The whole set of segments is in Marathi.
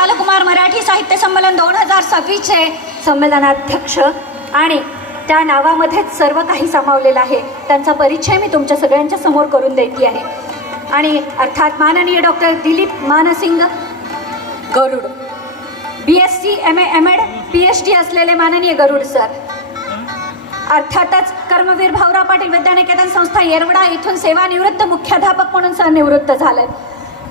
बालकुमार मराठी साहित्य संमेलन 2026चे संमेलनाध्यक्ष आणि त्या नावामध्येच सर्व काही सामावलेलं आहे. त्यांचा परिचय मी तुमच्या सगळ्यांच्या समोर करून देते आहे. आणि अर्थात माननीय डॉक्टर दिलीप मानसिंग गरुड, BSc MA MAd PhD असलेले माननीय गरुड सर. अर्थातच कर्मवीर भाऊराव पाटील विद्यानिकेतन संस्था येरवडा इथून सेवानिवृत्त मुख्याध्यापक म्हणून सर निवृत्त झालेत.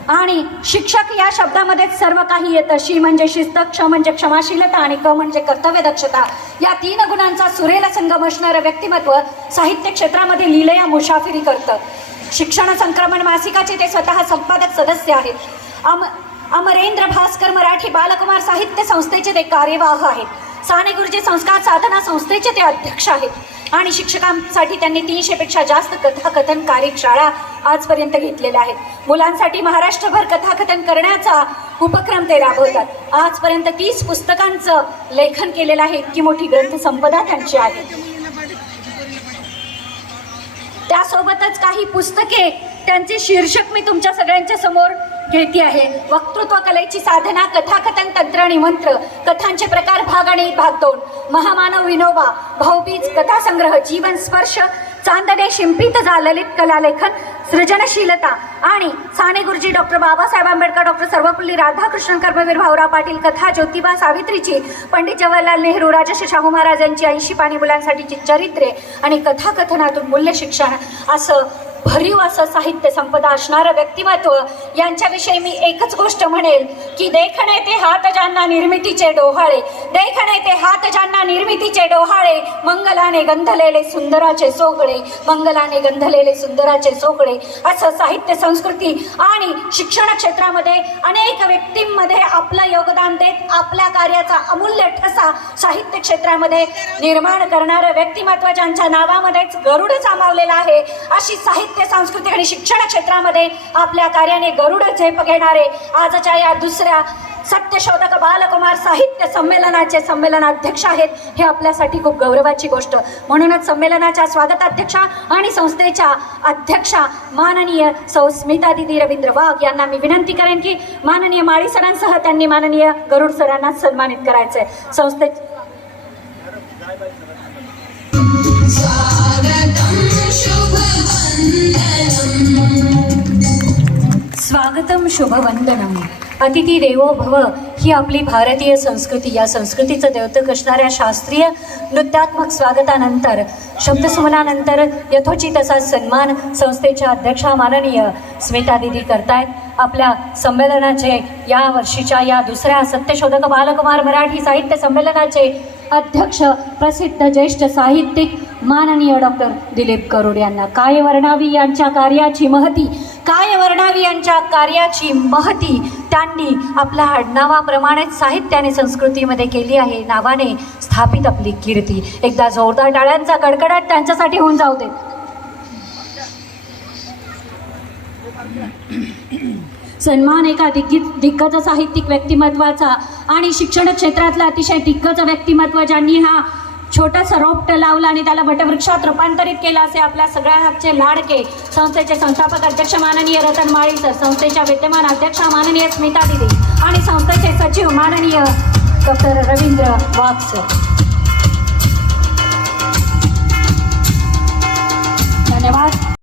आणि शिक्षक या शब्दामध्येच सर्व काही येतं. शी म्हणजे शिस्त, क्ष म्हणजे क्षमाशीलता आणि क म्हणजे कर्तव्य दक्षता. या 3 गुणांचा सुरेल संगम असणारं व्यक्तिमत्व साहित्य क्षेत्रामध्ये लीलया मुसाफिरी करतं. शिक्षण संक्रमण मासिकाचे ते स्वतः संपादक सदस्य आहेत. अमरेंद्र भास्कर मराठी बालकुमार साहित्य संस्थेचे ते कार्यवाह आहेत. साने गुरुजी संस्कार साधना संस्थेचे ते अध्यक्ष आहेत. आणि शिक्षकांसाठी त्यांनी 300पेक्षा जास्त कथाकथन कार्यशाळा आजपर्यंत घेतलेल्या आहेत. मुलांसाठी महाराष्ट्रभर कथाकथन करण्याचा उपक्रम ते राबवतात. आजपर्यंत 30 पुस्तकांचं लेखन केलेलं आहे. इतकी मोठी ग्रंथसंपदा त्यांची आहे. त्यासोबतच काही पुस्तके त्यांचे शीर्षक मी तुमच्या सगळ्यांच्या समोर घेते आहे. वक्तृत्व कलेची साधना, कथाकथन तंत्र आणि मंत्र, कथांचे प्रकार भाग आणि भाग 2, महामानव विनोबा, भाऊबीज, कथासंग्रह, जीवन स्पर्श, चांदणे शिंपित जा, ललित कलालेखन, सृजनशीलता आणि साने गुरुजी, डॉक्टर बाबासाहेब आंबेडकर, डॉक्टर सर्वपल्ली राधाकृष्णन, कर्मवीर भाऊराव पाटील, कथा ज्योतिबा सावित्रीची, पंडित जवाहरलाल नेहरू, राजर्षी शाहू महाराजांची 80 पानी मुलांसाठीची चरित्रे आणि कथाकथनातून मूल्य शिक्षण असं भरीव असं साहित्य संपदा असणारं व्यक्तिमत्व. यांच्याविषयी मी एकच गोष्ट म्हणेल की देखणे ते हात ज्यांना निर्मितीचे डोहाळे, देखणे ते हात ज्यांना निर्मितीचे डोहाळे, मंगलाने गंधलेले सुंदराचे सोहळे, मंगलाने गंधलेले सुंदराचे सोहळे. असं साहित्य संस्कृती आणि शिक्षण क्षेत्रामध्ये अनेक व्यक्तींमध्ये आपलं योगदान देत आपल्या कार्याचा अमूल्य ठसा साहित्य क्षेत्रामध्ये निर्माण करणारं व्यक्तिमत्व ज्यांच्या नावामध्येच गरुड सामावलेला आहे. अशी साहित्य सांस्कृतिक आणि शिक्षण क्षेत्रामध्ये आपल्या कार्याने गरुड झेप घेणारे आजच्या या दुसऱ्या सत्यशोधक बालकुमार साहित्य संमेलनाचे संमेलनाध्यक्ष आहेत. हे आपल्यासाठी खूप गौरवाची गोष्ट. म्हणूनच संमेलनाच्या स्वागताध्यक्षा आणि संस्थेच्या अध्यक्षा माननीय सौ स्मिता दिदी रवींद्र वाघ यांना मी विनंती करेन की माननीय माळी सरांसह त्यांनी माननीय गरुड सरांना सन्मानित करायचंय. स्वागतम शुभवंदनम. अतिथी देवो भव ही आपली भारतीय संस्कृती. या संस्कृतीचं द्योतक असणाऱ्या शास्त्रीय नृत्यात्मक स्वागतानंतर शब्दसुमनानंतर यथोचित असा सन्मान संस्थेच्या अध्यक्षा माननीय स्मिता दिदी करतायत. आपल्या संमेलनाचे या वर्षीच्या या दुसऱ्या सत्यशोधक बालकुमार मराठी साहित्य संमेलनाचे अध्यक्ष प्रसिद्ध ज्येष्ठ साहित्यिक माननीय डॉक्टर दिलीप गरुड यांना काय वर्णावी यांच्या कार्याची महती, काय वर्णावी यांच्या कार्याची महती त्यांनी आपल्या आडनावाप्रमाणेच साहित्य आणि संस्कृतीमध्ये केली आहे. नावाने स्थापित आपली कीर्ती. एकदा जोरदार टाळ्यांचा कडकडाट त्यांच्यासाठी होऊन जाऊ दे. सन्मान एका दिग्गज साहित्यिक व्यक्तिमत्वाचा आणि शिक्षण क्षेत्रातला अतिशय दिग्गज व्यक्तिमत्व ज्यांनी हा छोटासा रोपट लावला आणि त्याला वटवृक्षात रूपांतरित केला असे आपल्या सगळ्यांचे लाडके संस्थेचे संस्थापक अध्यक्ष माननीय रतन माळी सर, संस्थेच्या विद्यमान अध्यक्षा माननीय स्मिता दिदी आणि संस्थेचे सचिव माननीय डॉक्टर रवींद्र वाघ सर. धन्यवाद.